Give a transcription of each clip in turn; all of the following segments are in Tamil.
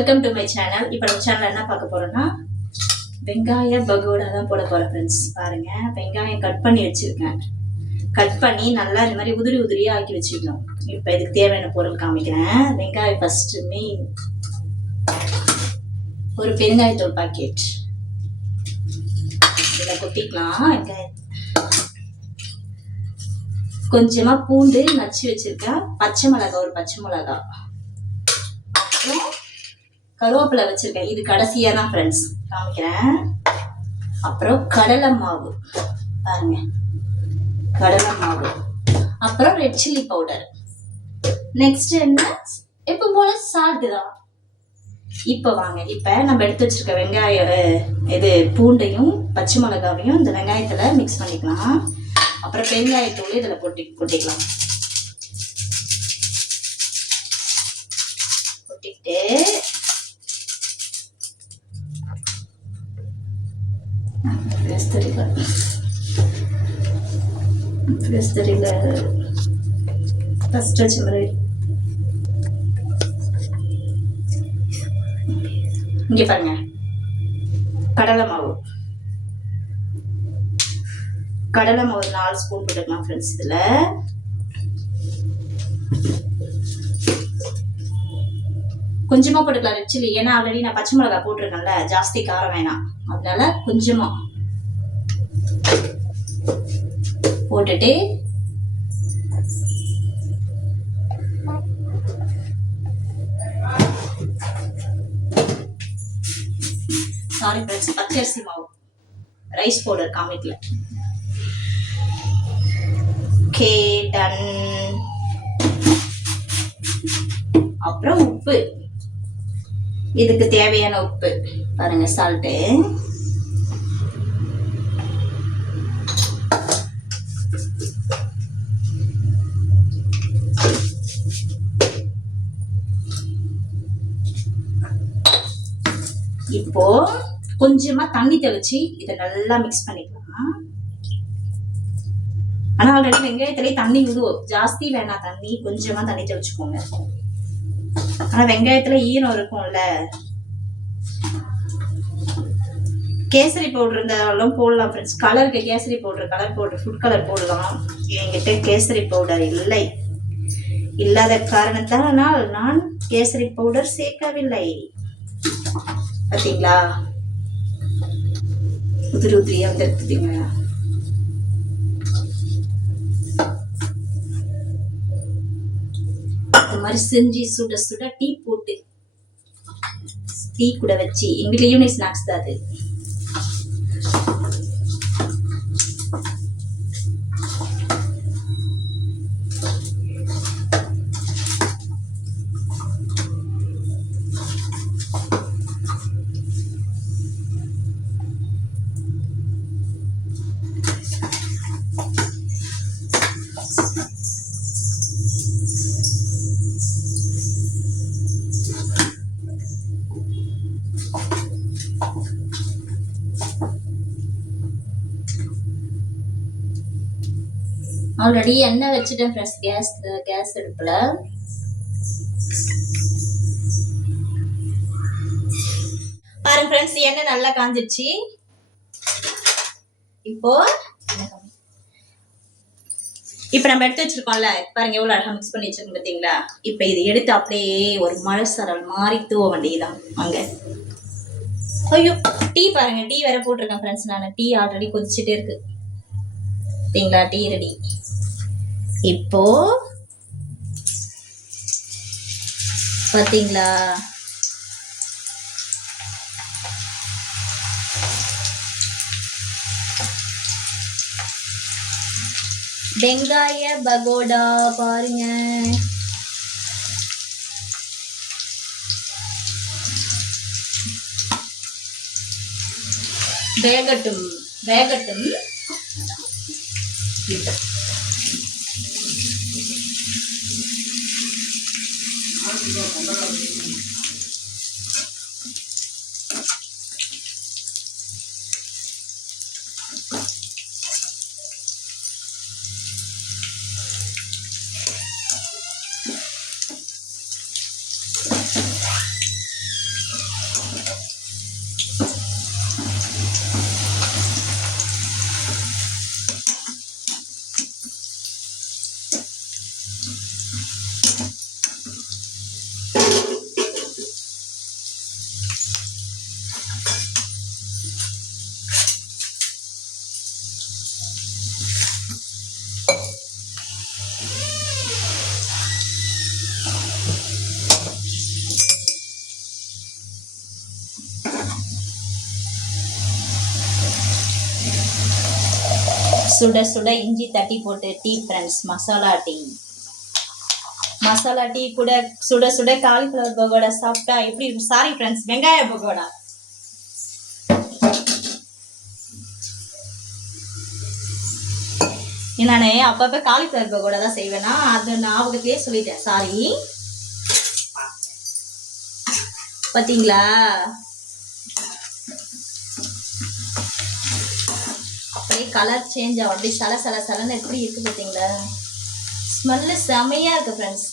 Welcome to my channel. இப்போ நம்ம சேனல் என்ன பார்க்க போறோம்னா வெங்காய பகோடா தான் போட போறேன் ஃப்ரெண்ட்ஸ். பாருங்க, வெங்காயம் கட் பண்ணி வச்சிருக்கேன். கட் பண்ணி நல்லா இந்த மாதிரி உதிரி உதிரியா ஆக்கி வச்சுக்கணும். இப்போ இதுக்கு தேவையான பொருள் காமிக்கிறேன். வெங்காயம் ஃபர்ஸ்ட் மெயின் ஒரு பெருங்காயத்தூள் பாக்கெட் இதில் கொட்டிக்கலாம். வெங்காயம் கொஞ்சமா பூண்டு நச்சு வச்சிருக்கேன். பச்சை மிளகாய் ஒரு பச்சை மிளகாய், அப்புறம் கருவேப்பிலை வச்சிருக்கேன். இது கடைசியா தான் ஃப்ரெண்ட்ஸ் காமிக்கிறேன். அப்புறம் கடலை மாவு பாருங்க, கடலை மாவு, அப்புறம் ரெட் சில்லி பவுடர். நெக்ஸ்ட் என்ன, எப்போ போல சால்ட் தான். இப்போ வாங்க, இப்போ நம்ம எடுத்து வச்சிருக்க வெங்காயம் இது பூண்டையும் பச்சை மிளகாவையும் இந்த வெங்காயத்துல மிக்ஸ் பண்ணிக்கலாம். அப்புறம் பெருங்காயத்தூள் இதுல கொட்டிக்கலாம். கொட்டிட்டு ஃபர்ஸ்ட் வச்ச மாதிரி இங்க பாருங்க, கடலை மாவு 4 ஸ்பூன் போட்டுக்கலாம் ஃப்ரெண்ட்ஸ். இதுல கொஞ்சமா போட்டுக்கலாம் ரெட் சில்லி, ஏன்னா ஆல்ரெடி நான் பச்சை மிளகாய் போட்டிருக்கேன்ல, ஜாஸ்தி காரம் வேணாம், அதனால கொஞ்சமா போட்டுட்டு சாரி ஃப்ரெண்ட்ஸ், பச்சரிசி மாவு, ரைஸ் பவுடர் காமிக்கல. Okay, done. அப்புறம் உப்பு, இதுக்கு தேவையான உப்பு பாருங்க, சால்ட்டு. இப்போ கொஞ்சமா தண்ணி தெளிச்சு இதை நல்லா மிக்ஸ் பண்ணிக்கலாம். ஆனா ஆல்ரெடி வெங்காயத்திலே தண்ணி விடுவோம், ஜாஸ்தி வேணாம் தண்ணி, கொஞ்சமா தண்ணி தெளிச்சுக்கோங்க. ஆனா வெங்காயத்துல ஈரம் இருக்கும்ல. கேசரி பவுடர் இருந்தாலும் போடலாம் ஃப்ரெண்ட்ஸ், கலருக்கு kesari powder, colour powder, food colour போடலாம். என்கிட்ட கேசரி பவுடர் இல்லை, இல்லாத காரணத்தால் நான் கேசரி பவுடர் சேர்க்கவில்லை. பார்த்தீங்களா, உதிரி உதிரியா வந்துருக்குதுங்களா. இந்த மாதிரி செஞ்சு சுட சுட டீ போட்டு, டீ கூட வச்சு, எங்க வீட்டுல ஈவினிங் ஸ்நாக்ஸ் தான் அது. ஆல்ரெடி எண்ணெய் வச்சுட்டேன் ஃப்ரெண்ட்ஸ், கேஸ் அடுப்புல. பாருங்க ஃப்ரெண்ட்ஸ், எண்ணெய் நல்லா காஞ்சிடுச்சு. இப்போ நம்ம எடுத்து வச்சிருக்கோம்ல, பாருங்க எவ்வளவு அழகா மிக்ஸ் பண்ணி வச்சிருக்கோம் பார்த்தீங்களா. இப்போ இது எடுத்து அப்படியே ஒரு மழை சாரல் மாதிரி தூவ வேண்டியதுதான். அங்க ஐயோ, டீ பாருங்க, டீ வேற போட்டிருக்கேன் ஃப்ரெண்ட்ஸ். நான் டீ ஆல்ரெடி கொதிச்சுட்டே இருக்கு பார்த்தீங்களா, டீ ரெடி. இப்போ பாத்தீங்களா, வெங்காய பகோடா பாருங்க. வேகட்டும் வேகட்டும். சுட சுட இஞ்சி தட்டி போட்டு tea friends, masala tea. Masala tea கூட சுட சுட காலிஃப்ளவர் பகோடா சாப்பிட்டா எப்படி இருக்கும்? சாரி ஃப்ரெண்ட்ஸ், வெங்காய பகோடா. நானே அப்பப்ப காலிஃப்ளவர் பகோடா தான் செய்வேனா, அது ஞாபகத்திலே சொல்லிட்டேன், சாரி. பாத்தீங்களா? அப்படியே கலர் சேஞ்ச் ஆகும், அப்படியே சல சல சலன்னு எப்படி இருக்கு பார்த்தீங்களா? ஸ்மெல்லு செமையா இருக்கு ஃப்ரெண்ட்ஸ்.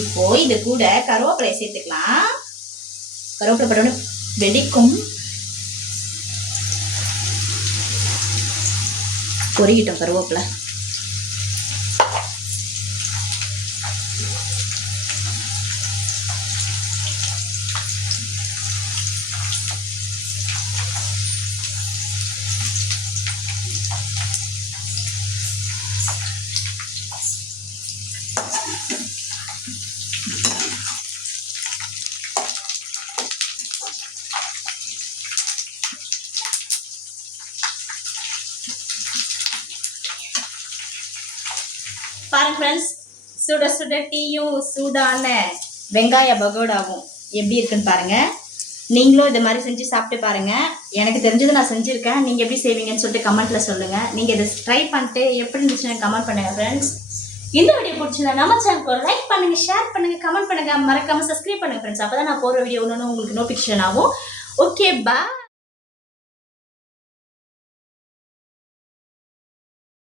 இப்போ இது கூட கருவேப்பிலை சேர்த்துக்கலாம். கருவேப்பிலை போட்டோன்னு வெடிக்கும். பொரிக்கிட்டோம் கருவேப்பிலை. பாருங்க ஃப்ரெண்ட்ஸ், சுட சுட டீயும் சூடான வெங்காய பகோடாவும் எப்படி இருக்குன்னு பாருங்க. நீங்களும் இது மாதிரி செஞ்சு சாப்பிட்டு பாருங்க. எனக்கு தெரிஞ்சது நான் செஞ்சுருக்கேன். நீங்கள் எப்படி செய்வீங்கன்னு சொல்லிட்டு கமெண்ட்டில் சொல்லுங்கள். நீங்கள் இதை ட்ரை பண்ணிட்டு எப்படி இருந்துச்சுன்னு கமெண்ட் பண்ணுங்கள் ஃப்ரெண்ட்ஸ். இந்த வீடியோ பிடிச்சிருந்தா நம்ம சேனலுக்கு ஒரு லைக் பண்ணுங்கள், ஷேர் பண்ணுங்கள், கமெண்ட் பண்ணுங்கள், மறக்காமல் சப்ஸ்கிரைப் பண்ணுங்கள் ஃப்ரெண்ட்ஸ். அப்போ தான் நான் போகிற வீடியோ ஒன்று உங்களுக்கு நோட்டிஃபிகேஷன் ஆகும். ஓகே, பாய்.